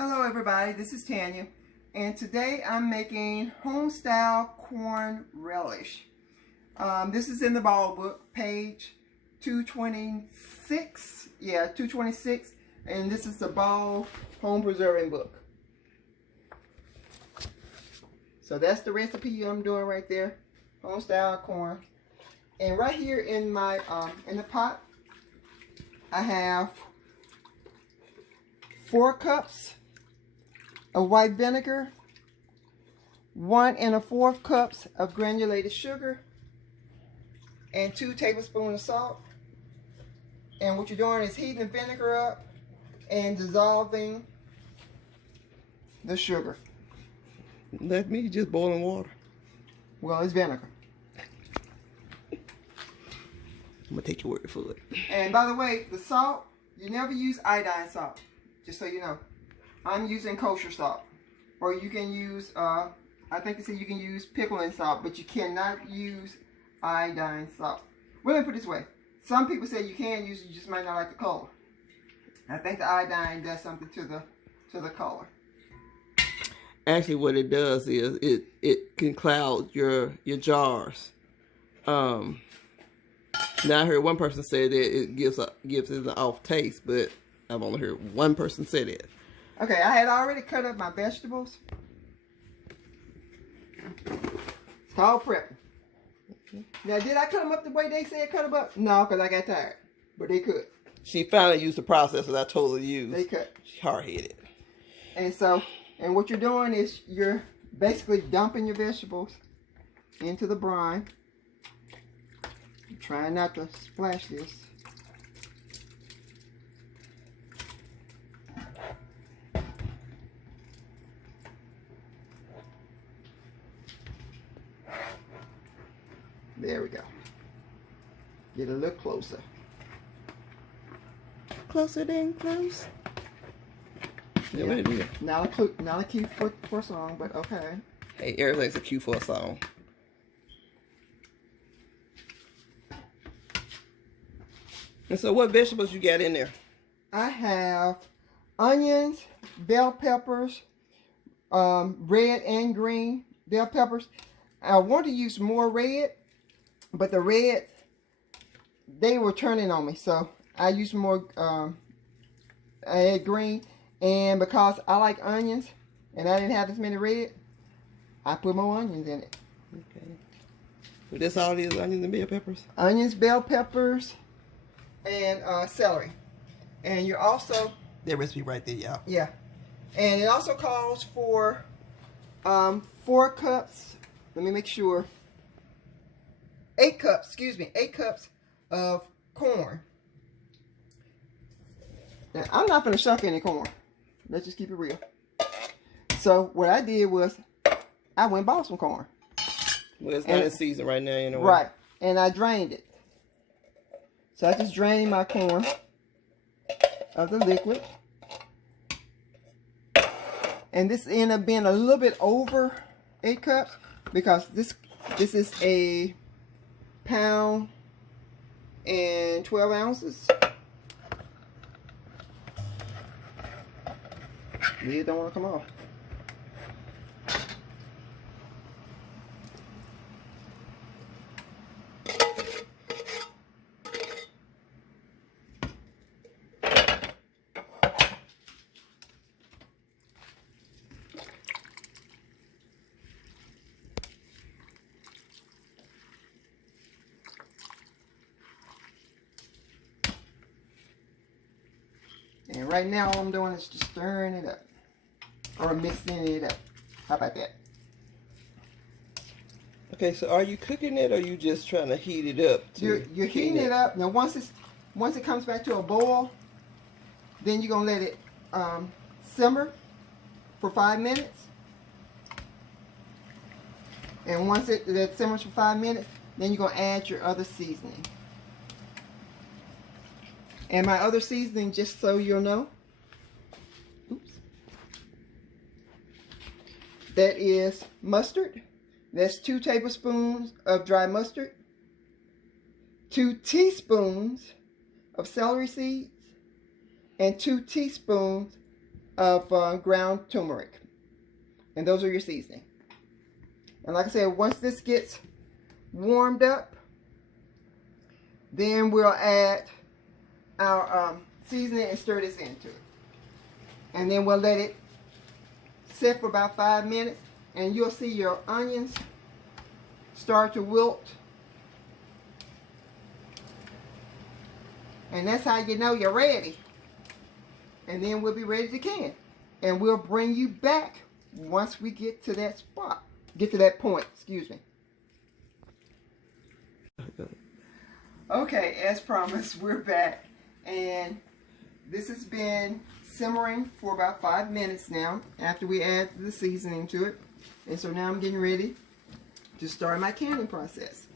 Hello everybody, this is Tanya, and today I'm making Homestyle corn relish. This is in the ball book, page 226, 226, and this is the ball home preserving book. So that's the recipe I'm doing right there, Homestyle corn. And right here in my in the pot, I have 4 cups of white vinegar, 1 1/4 cups of granulated sugar, and 2 tablespoons of salt. And what you're doing is heating the vinegar up and dissolving the sugar. That means just boiling water. Well, it's vinegar. I'm gonna take your word for it. And by the way, the salt, you never use iodine salt, just so you know. I'm using kosher salt, or you can use, I think they said you can use pickling salt, but you cannot use iodine salt. Well, let me put it this way. Some people say you can use it, you just might not like the color. I think the iodine does something to the color. Actually, what it does is it can cloud your jars. Now I heard one person say that it gives it an off taste, but I've only heard one person say that. Okay, I had already cut up my vegetables. It's called prepping. Now, did I cut them up the way they said cut them up? No, because I got tired. But they could. She finally used the process that I told her to use. They cut. She's hard-headed. And what you're doing is you're basically dumping your vegetables into the brine. I'm trying not to splash this. There we go. Get a little closer. Closer than close. Yeah, what it is. Not a cue for a song, but okay. Hey, everything's a cue for a song. And so what vegetables you got in there? I have onions, bell peppers, red and green bell peppers. I want to use more red, but the red, they were turning on me, so I used more I had green. And because I like onions, and I didn't have as many red, I put more onions in it. Okay. So this all these onions and bell peppers? Onions, bell peppers, and celery. And you're also... That recipe right there, y'all. Yeah. And it also calls for 4 cups. Let me make sure. 8 cups, excuse me. 8 cups of corn. Now, I'm not going to shuck any corn. Let's just keep it real. So what I did was I went and bought some corn. Well, it's not in season right now, you know. Right. And I drained it. So I just drained my corn of the liquid. And this ended up being a little bit over 8 cups because this is a pound and 12 ounces. Lid don't want to come off. And right now all I'm doing is just stirring it up. Or mixing it up. How about that? Okay, so are you cooking it or are you just trying to heat it up? You're heating it up. Now once it comes back to a boil, then you're gonna let it simmer for 5 minutes. And once that simmers for 5 minutes, then you're gonna add your other seasoning. And my other seasoning, just so you'll know, that is mustard. That's 2 tablespoons of dry mustard, 2 teaspoons of celery seeds, and 2 teaspoons of ground turmeric. And those are your seasoning. And like I said, once this gets warmed up, then we'll add our seasoning and stir this into it. And then we'll let it sit for about 5 minutes, and you'll see your onions start to wilt. And that's how you know you're ready. And then we'll be ready to can. And we'll bring you back once we get to that spot. Get to that point, excuse me. Okay, as promised, we're back. And this has been simmering for about 5 minutes now after we add the seasoning to it. And so now I'm getting ready to start my canning process.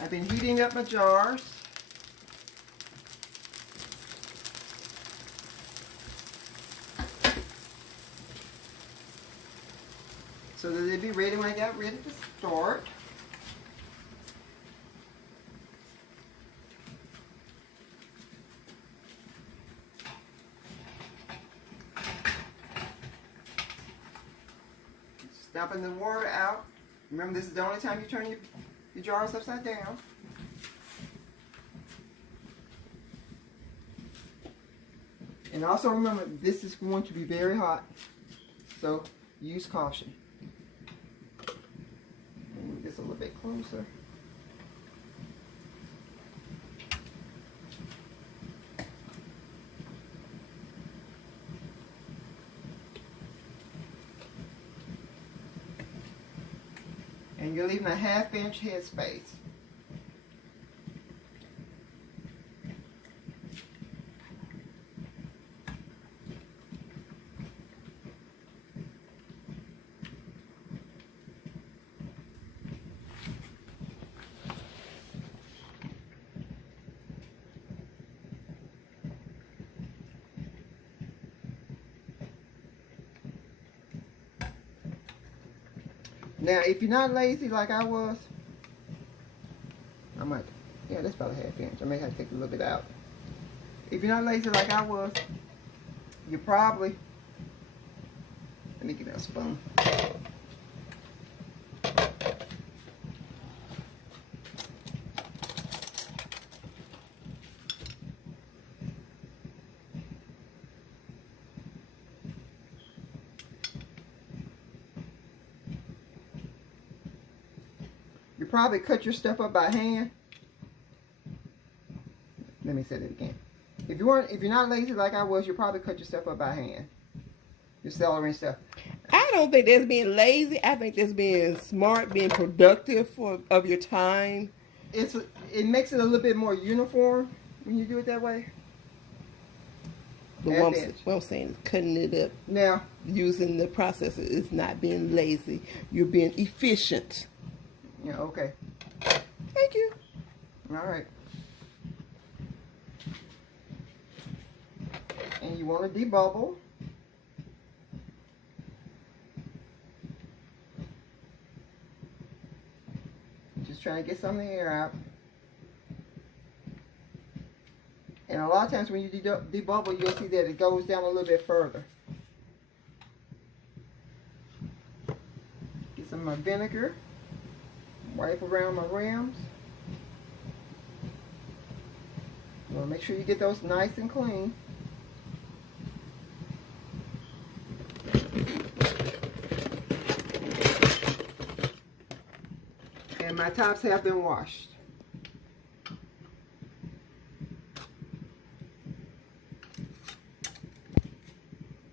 I've been heating up my jars. So that they'd be ready when I got ready to start. Dumping the water out. Remember, this is the only time you turn your jars upside down. And also remember, this is going to be very hot, so use caution. Move this a little bit closer. And you're leaving a 1/2 inch headspace. Now, if you're not lazy like I was, I might, yeah, that's about a 1/2 inch. I may have to take a little bit out. If you're not lazy like I was, you probably, let me get that spoon. You probably cut your stuff up by hand. Let me say that again. If you're not lazy like I was, you probably cut your stuff up by hand. Your celery and stuff. I don't think that's being lazy. I think that's being smart, being productive of your time. It makes it a little bit more uniform when you do it that way. But what I'm saying is cutting it up. Now, using the processor is not being lazy. You're being efficient. Yeah, okay. Thank you. All right. And you want to debubble. Just trying to get some of the air out. And a lot of times when you debubble, you'll see that it goes down a little bit further. Get some of my vinegar. Wipe around my rims. You want to make sure you get those nice and clean. And my tops have been washed.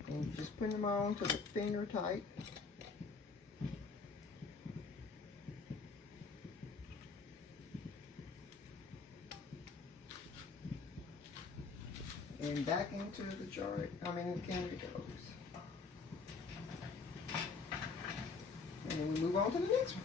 And just putting them on to the finger tight. And back into the jar, the can it goes. And then we move on to the next one.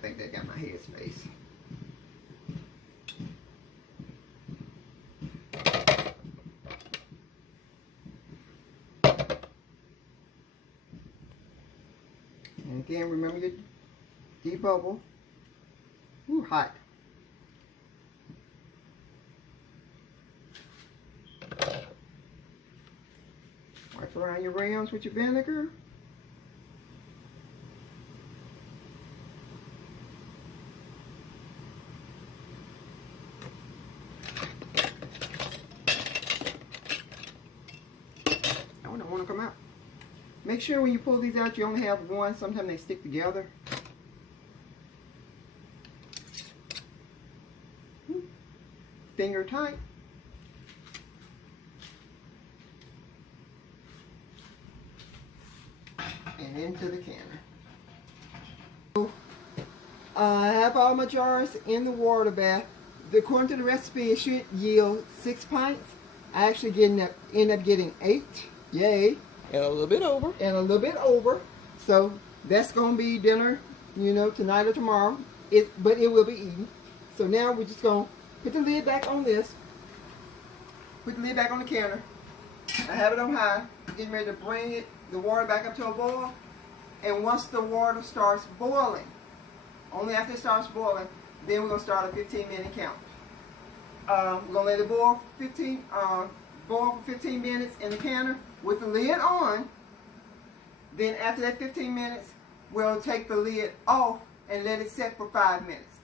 think that got my headspace. And again, remember your debubble. Ooh, hot. Wipe around your rims with your vinegar. I don't want to come out. Make sure when you pull these out, you only have one. Sometimes they stick together. Finger tight. And into the canner. I have all my jars in the water bath. According to the recipe, it should yield 6 pints. I actually end up getting 8. Yay. And a little bit over. And a little bit over. So that's going to be dinner, you know, tonight or tomorrow. But it will be eaten. So now we're just going to put the lid back on this. Put the lid back on the canner. I have it on high. Getting ready to bring the water back up to a boil. And once the water starts boiling, only after it starts boiling, then we're going to start a 15-minute count. We're going to let it boil for 15 minutes in the canner with the lid on. Then after that 15 minutes, we'll take the lid off and let it set for 5 minutes.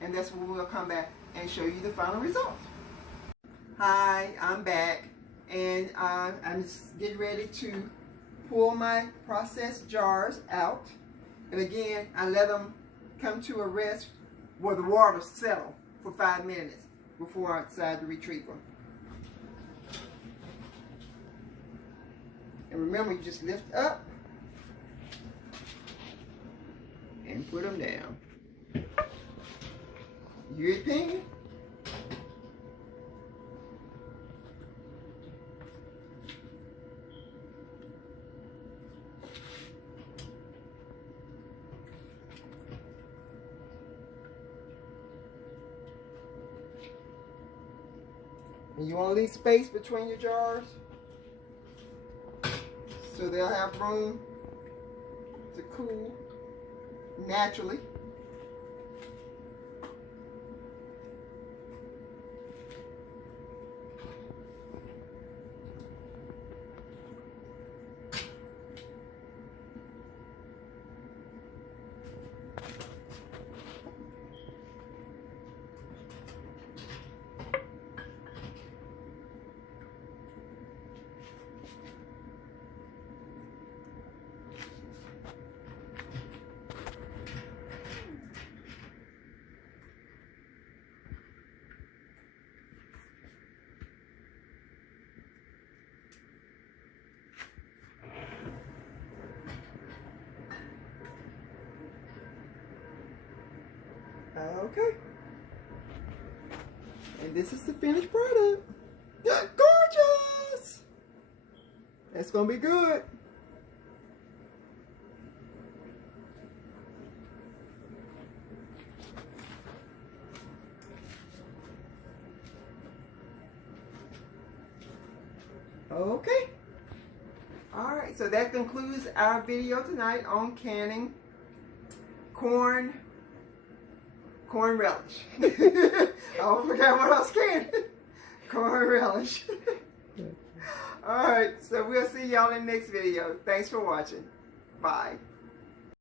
And that's when we'll come back and show you the final result. Hi, I'm back. And I'm just getting ready to pull my processed jars out. And again, I let them come to a rest where the water settle for 5 minutes before I decide to retrieve them. And remember, you just lift up and put them down. You hear it pinging? And you want to leave space between your jars so they'll have room to cool naturally. Okay. And this is the finished product. Gorgeous! That's gonna be good. Okay. Alright, so that concludes our video tonight on canning corn relish. I forgot what I was canning. Corn relish. Alright, so we'll see y'all in the next video. Thanks for watching. Bye.